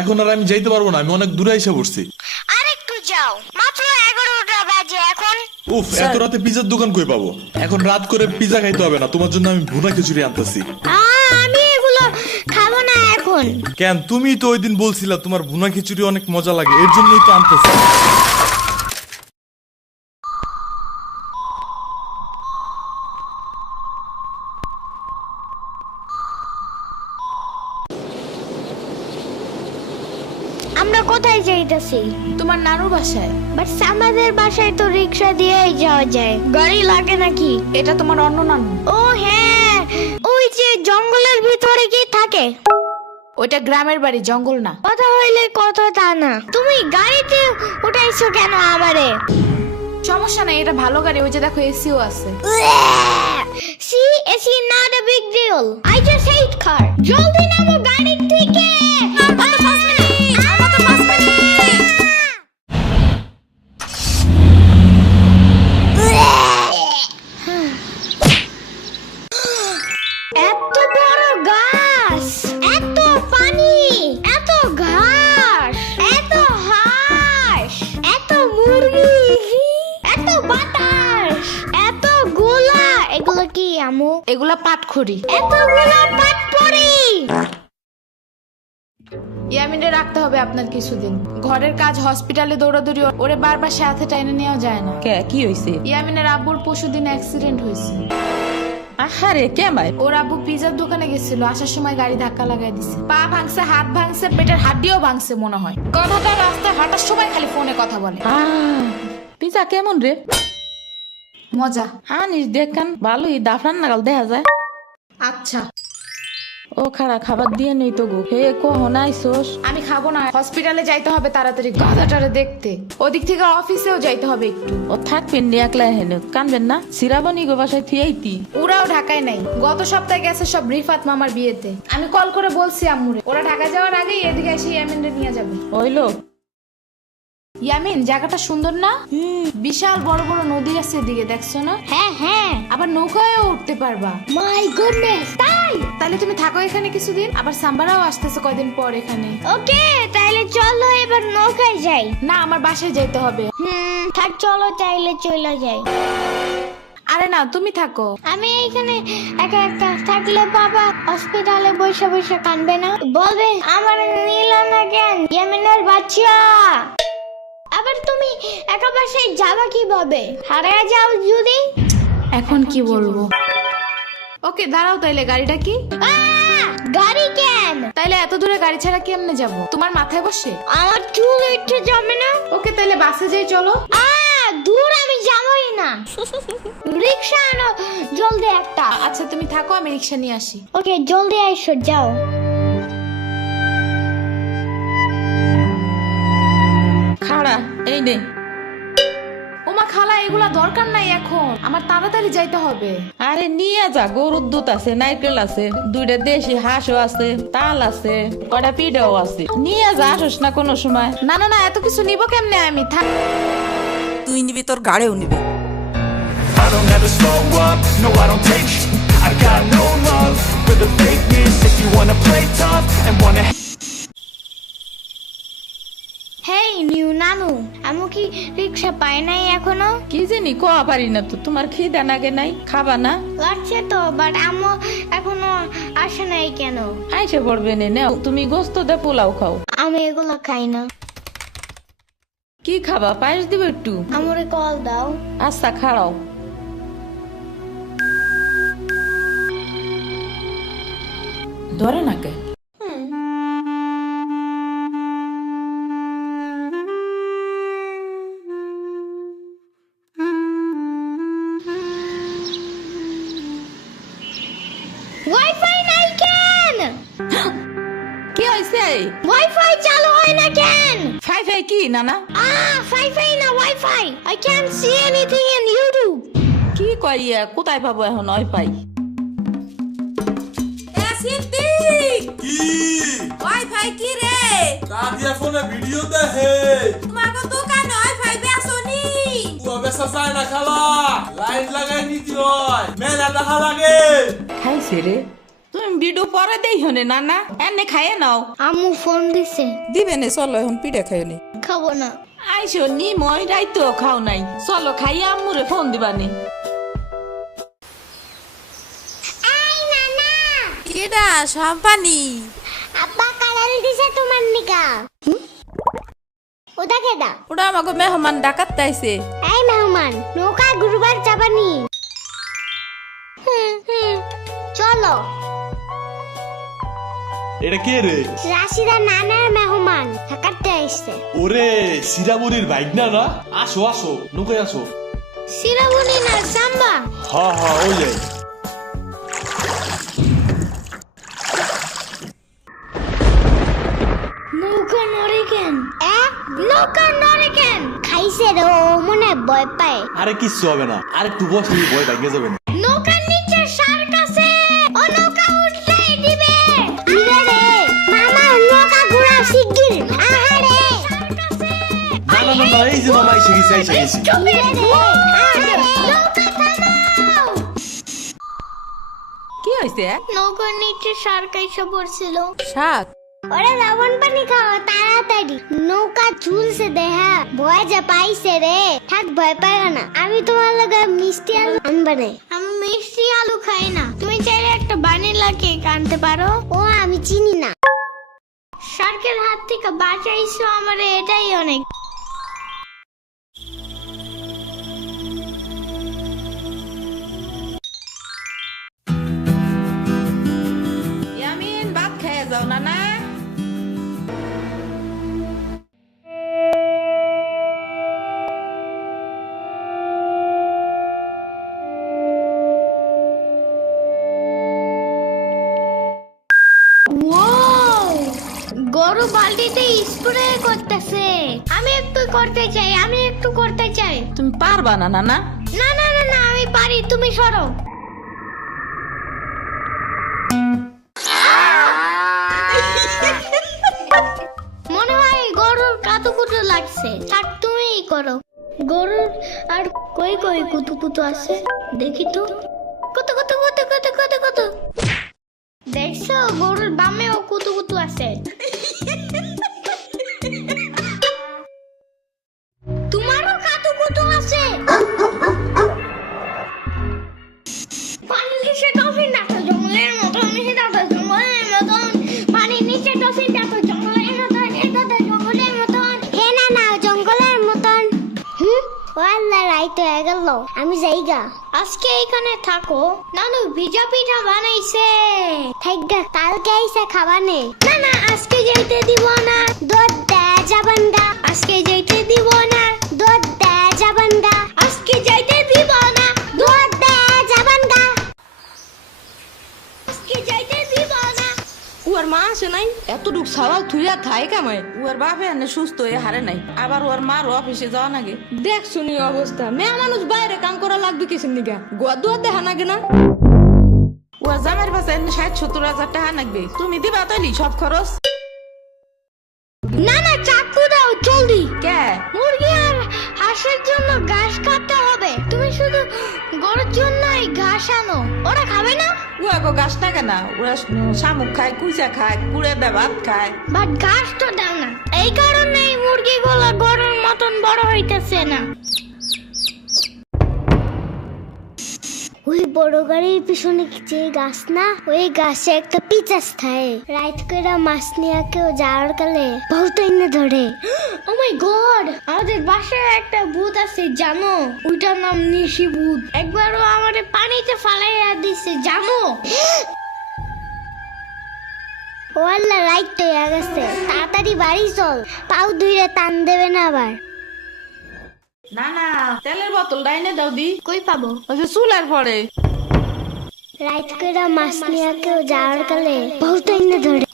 এখন আর আমি যাইতে পারবো না, আমি অনেক দূরে এসে পড়ছি। আর একটু যাও, মাত্র 11টা বাজে এখন। উফ, এত রাতে পিজার দোকান কই পাবো? এখন রাত করে পিজা খাইতে হবে না, তোমার জন্য আমি ভুনা খিচুড়ি আনতেছি। আমি এগুলো খাবো না এখন। কেন? তুমি তো ওই দিন বলছিলা তোমার ভুনা খিচুড়ি অনেক মজা লাগে, এর জন্যই তো আনতেছি। আমরা কোথায় যাইতেছি? তোমার নানুর বাসায়। বাট আমাদের বাসায় তো রিক্সা দিয়েই যাওয়া যায়, গাড়ি লাগে নাকি? এটা তোমার অন্য নানু। ও হ্যাঁ, ওই যে জঙ্গলের ভিতরে কি থাকে? ওইটা গ্রামের বাড়ি, জঙ্গল না। কথা হইলে কথা তা না। তুমি গাড়িতে উঠাইছো কেন আমারে? সমস্যা নাই, এটা ভালো গাড়ি। ওই যে দেখো, এসিও আছে। See, it's not a big deal. I just hate car. জলদি নামো গাড়ি থেকে। এত বড় গাছ, এত পানি, এত ঘাস, এত হাঁস, এত মুরগি, এত বাতাস, এত গোলা। এগুলো কি আমু? এগুলা পাটখড়ি। এতগুলো পাটপড়ি। ইয়ামিনে রাখতে হবে আপনার কিছুদিন। ঘরের কাজ, হসপিটালে দৌড়াদৌড়ি, ওরে বারবার সাথে টাইনে নেওয়া যায় না। কি হইছে? ইয়ামিনের আব্বুর পরশুদিন অ্যাক্সিডেন্ট হয়েছে। আহারে কেমাই? ওর আব্বু পিজার দোকানে গেছিল, আসার সময় গাড়ি ধাক্কা লাগাই দিছে। পা ভাঙছে, হাত ভাঙছে, পেটের হাড্ডিও ভাঙছে মনে হয়। কথাটা রাস্তায় হাঁটার সময় খালি ফোনে কথা বলে। পিজা কেমন রে? মজা। আনিস দেখান, ভালোই দাফরান নাগাল দেখা যায়। আচ্ছা। ও খাড়া খাবার দিয়ে নেই তো গো। হে কখন আইসোস? আমি খাবো না, হসপিটালে যাইতে হবে তাড়াতাড়ি গাধাটারে দেখতে। ওদিক থেকে অফিসেও যাইতে হবে একটু। ও থাকবেন নি একলা হেন, কানবেন না? সিরাবনি গো বাসায় থিয়াইতি। ওরাও ঢাকায় নাই, গত সপ্তাহে গেছে সব রিফাত মামার বিয়েতে। আমি কল করে বলছি আম্মুরে, ওরা ঢাকা যাওয়ার আগেই এদিকে এসে ইয়ামিনরে নিয়ে যাবে। ওইলো ইয়ামিন, জায়গাটা সুন্দর না? বিশাল বড় বড় নদী আছে এদিকে, দেখছো না? হ্যাঁ হ্যাঁ, আবার নৌকায়ও উঠতে পারবা। মাই গুডনেস, তাই? তাহলে তুমি থাকো এখানে কিছুদিন, আবার সাম্বারাও আসতেছে কয়দিন পর এখানে। ওকে, তাহলে চলো এবার নৌকায় যাই। না, আমার বাসায় যাইতে হবে। থাক, চলো তাইলে চলে যাই। আরে না, তুমি থাকো। আমি এখানে একা একা থাকলে বাবা হসপিটালে বসে বসে কানবে না? বলবে আমার নিল না কেন ইয়ামিনের বাচ্চা। আবার তুমি একা বাসায় যাবা কিভাবে? হারিয়ে যাও যদি? এখন কি বলবো? ওকে দাঁড়াও, তাইলে গাড়িটা কি? গাড়ি কেন? তাইলে এত দূরে গাড়ি ছাড়া কেমনে যাব? তোমার মাথায় বসে? আমার চুল উঠে যাবে না? ওকে, তাইলে বাসে যাই, চলো। দূর আমি যাবই না। রিক্সা আনো জলদি একটা। আচ্ছা তুমি থাকো, আমি রিক্সা নিয়ে আসি। ওকে, জলদি আইসো, যাও। খাড়া এই নে। ওমা খালা, এগুলা দরকার নাই এখন, আমার তাড়াতাড়ি যাইতে হবে। আরে নিয়ে যা, গরুর দুধ আছে, নারকেল আছে, দুইটা দেশি হাঁসও আছে, তাল আছে, কটা পিঠাও আছে। নিয়ে যা, আসস না কোনো সময়? না না না, এত কিছু নিব কেমনে আমি? থাক। তুই নিবি, তোর গাড়েও নিবি। I don't ever slow up, no I don't take I got no love for the fakeness. If you wanna play tough and wanna hey new নানু, আমু কি রিক্সা পায় নাই এখনো? কি জানি কোয়া পারি না তো। তোমার খিদা নাগে নাই? খাবা না? লাগছে তো, বাট আমু এখনো আসে নাই কেন? আইসে পড়বে নে, নাও তুমি গোস্ত দে পোলাও খাও। আমি এগুলো খাই না। কি খাবা? পায়েস দিব একটু? আমুরে কল দাও। আচ্ছা খাড়াও। ধরে নাকে। ওয়াইফাই নাই কেন? কি হয়েছে? ওয়াইফাই চালু হয় না কেন? ফাই ফাই কি নানা? ফাই না wifi. I can't see anything in YouTube. কি কইয়া কোথায় পাবো এখন ওয়াইফাই? কি ওয়াইফাই কি রে? কাদিয়া ফোনে ভিডিও দেখে। তোমাকে দোকানে ওয়াইফাই বেসনি? ও বেসা যায় না খালা, লাইন লাগাই নিতে হয়, মেলা দেখা লাগে। খাইছে রে? তুমি ভিডিও পরে দেই হনে নানা এনে খাইয়ে নাও। আম্মু ফোন দিছে। দিবে নে চলো এখন পিঠা খাই নি। খাবো না। আইসো নি মই রাইতো খাও নাই, চলো খাইয়া আম্মুরে ফোন দিবানি। এই নানা, কেডা সম্পানি? আব্বা কালাল দিছে তোমার নিকা। ওটা কেডা? ওটা আমাকে মেহমান ডাকাত তাইছে। এই মেহমান, নৌকা গুরুবার যাবানি। চলো। এটা কে রে? রাশিদা নানার মেহমান থাকাতে আইছে। ওরে সিরাবুরির বাইক না না? আসো আসো, নৌকায় আসো। সিরাবুনি না সাম্বা। হ্যাঁ হ্যাঁ ওই যে। নৌকা নড়ে কেন? নৌকা নড়ে কেন? খাইছে রে, ও মনে ভয় পায়। আরে কিচ্ছু হবে না, আর একটু বসে ভয় ভেঙে যাবে না। নৌকার নিচে শার্ক আছে, ও নৌকা উঠতেই দিবে। ইরে রে, মামা নৌকা ঘোরা শিগগির। আহারে, শার্ক আছে। না না না না, এই যে মামা এসে গেছে এসে গেছে। ইরে রে, আহারে, নৌকা থামাও। কি হইছে? নৌকার নিচে শার্ক এসে পড়ছিল। শাক ওরে লবণ পানি খাও তাড়াতাড়ি, নৌকা ঝুলছে দেহা, ভয় যা পাইছে রে। থাক ভয় পাইও না, আমি তোমার লগে মিষ্টি আলু আনবানে। আমি মিষ্টি আলু খাই না, তুমি চাইলে একটা ভ্যানিলা কেক আনতে পারো। ও আমি চিনি না। শার্কের হাত থেকে বাঁচাইছো আমারে, এটাই অনেক। ইয়ামিন ভাত খাইয়া যাও নানা। গরু বালতিতে স্প্রে করতেছে। আমি একটু করতে চাই, আমি একটু করতে চাই। তুমি পারবা না নানা? না না না না, আমি পারি, তুমি সরো। মনে হয় গরুর কাতুকুতু লাগছে, থাক তুমিই করো। গরুর আর কই কই কুতুকুতু আছে দেখি তো। কত কত কত কত কত কত দেখছো, গরুর বামেও কুতুকুতু আছে। তোমারও কাতুকুতু আছে। পানির নিচে ডলফিন দেখো জঙ্গলের মতন, নিচে দেখো জঙ্গলের মতন, পানির নিচে ডলফিন দেখো জঙ্গলের মতন, এটা তো জঙ্গলের মতন। হে না না, জঙ্গলের মতন। ও আল্লাহ, রাইত হয়ে গেল, আমি যাইগা। আজকে এখানে থাকো। নানু ভিজা পিঠা বানাইছে, থাইগা কালকে আইসা খাবানে। না না, আজকে যাইতে দিব না, দুধ দেয়া যাবেন গা। আজকে যাইতে দিব না, দুধ দেয়া যাবেন গা। আজকে যাইতে দিব না, দুধ দেয়া যাবেন গা। আজকে যাইতে দিব না। ওর মা আসে নাই, এতটুক সওয়াল থুইয়া খায় কামায়। ওর বাপে এনে সুস্থ হয়ে হারে নাই, আবার ওর মার অফিসে যাওয়া নাগে। দেখ শুনি অবস্থা, মেয়ে মানুষ বাইরে কাম করা লাগবে কিসের নিগা? গোয়া দুয়া দেখা নাগে না? ওর জামাইয়ের পাশে ৬০-৭০ হাজার টাকা লাগবে, তুমি দিবা তাইলি সব খরচ? না না, চাকু দাও জলদি। কে? মুরগি আর হাঁসের জন্য ঘাস কাটতে হবে। তুমি শুধু গরুর জন্যই ঘাস আনো, ওরা খাবে না। ও আগো গাছ টাকা না, ওরা শামুক খায়, কুইচা খায়, কুড়ে দে ভাত খায়। বাট ঘাস তো দাও না, এই কারণেই মুরগিগুলো গরুর মতন বড় হইতেছে না। ওই বড় গাড়ির পিছনে যে গাছ না, ওই গাছে একটা পিচাস থাকে। রাইত করে মাছ নিয়ে কেউ যাওয়ার কালে বহুত এনে ধরে। ও মাই গড, আমাদের বাসায় একটা ভূত আছে জানো? ওইটার নাম নিশি ভূত। একবারও আমাদের পানিতে ফালাইয়া দিছে জানো? ও আল্লাহ, রাইত হয়ে গেছে, তাড়াতাড়ি বাড়ি চল, পাও ধুইরে টান দেবে না আবার। না না, তেলের বোতল ডাইনে দাও দি। কই পাবো? ওই যে চুলার পরে। রাইত করে মাছ নিয়ে কেউ যাওয়ার কালে বহুত এনে ধরে।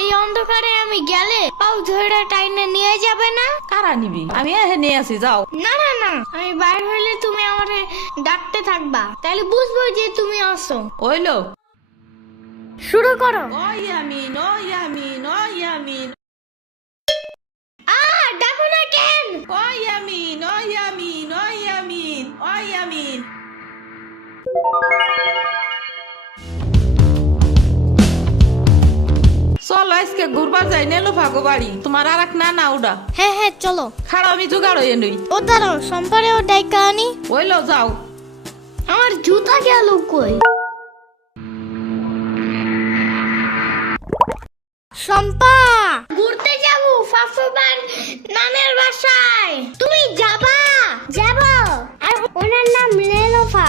এই অন্ধকারে আমি গেলে পাও ধরে টাইনে নিয়ে যাবে না? কারা নিবি? আমি এহে নিয়ে আসি, যাও। না না না, আমি বাইরে হইলে তুমি আমারে ডাকতে থাকবা, তাহলে বুঝবো যে তুমি আসো। হইলো, শুরু করো। ও ইয়ামিন, ও ইয়ামিন, ও ইয়ামিন, ডাকো না কেন? ও ইয়ামিন, ও ইয়ামিন, ও ইয়ামিন, ও ইয়ামিন। চলো আজকে ঘুরবার যাই নেলো ভাগো বাড়ি তোমার আর এক না ওটা হ্যাঁ হ্যাঁ চলো। খাড়া আমি জোগাড় হয়ে নই ও দাঁড়াও, সম্পারেও ডাইকা আনি। ওইলো যাও। আমার জুতা গেল কই? শম্পা, ঘুরতে যাব ফাফুবার নানের বাসায়। তুমি যাবা? যাব। আর ওনার নাম লেলোফা।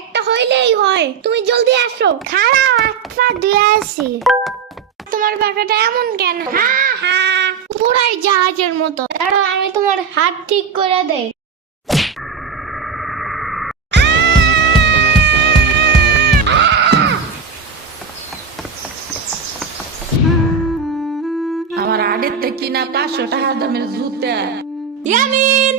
একটা হইলেই হয়, তুমি জলদি আসো। খারাপ আত্মা দিয়ে আসি। তোমার বাসাটা এমন কেন? হা হা, পুরাই জাহাজের মতো। দাঁড়াও, আমি তোমার হাত ঠিক করে দেই। আমার আড়ের থেকে না 500 টাকা দামের জুতা। ইয়ামিন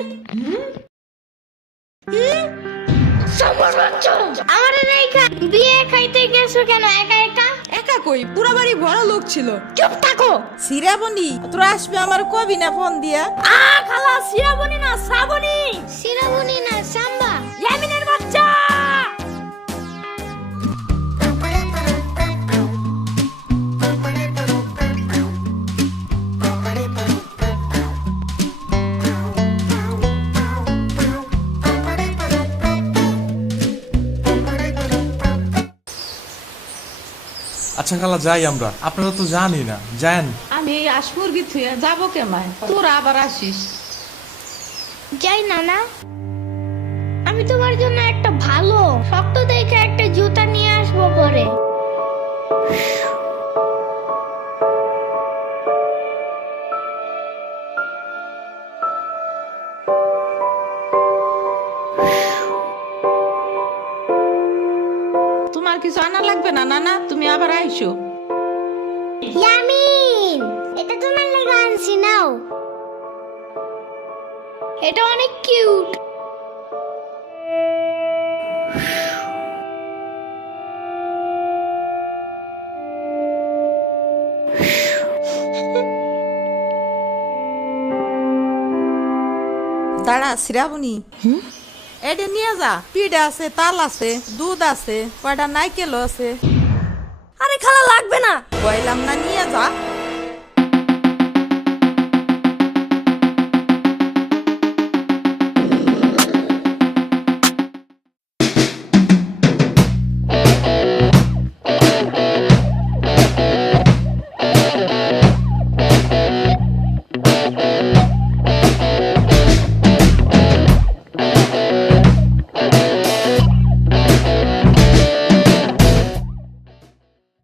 আমার রেখা বিয়ে খাইতে গেছো কেন একা একা? একা কই, পুরা বাড়ি ভরা লোক ছিল। চুপ থাকো। সিরাবনি তোরা আসবে আমার কবি না ফোন দিয়া? খালা সিরাবনি না শ্রাবণী। সিরাবনি না সাম্বা। ইয়ামিনের বাচ্চা। আচ্ছা খালা যাই আমরা, আপনারা তো জানি না, যান। আমি এই আসমুরগি থুয়ে যাবো কেমায়, তোরা আবার আসিস। যাই নানা, আমি তোমার জন্য একটা ভালো শক্ত দেখে একটা জুতা নিয়ে আসবো পরে। তোমার কিছু আনা লাগবে না নানা, তুমি আবার আইসো। ইয়ামিন, এটা তোমার লাগা আনছি, নাও। এটা অনেক কিউট। দাঁড়া সিরাবনি, এটা নিয়ে যা। পিঠা আছে, তাল আছে, দুধ আছে, কয়টা নাইকেল আছে। আরে খালা লাগবে না। কইলাম না নিয়ে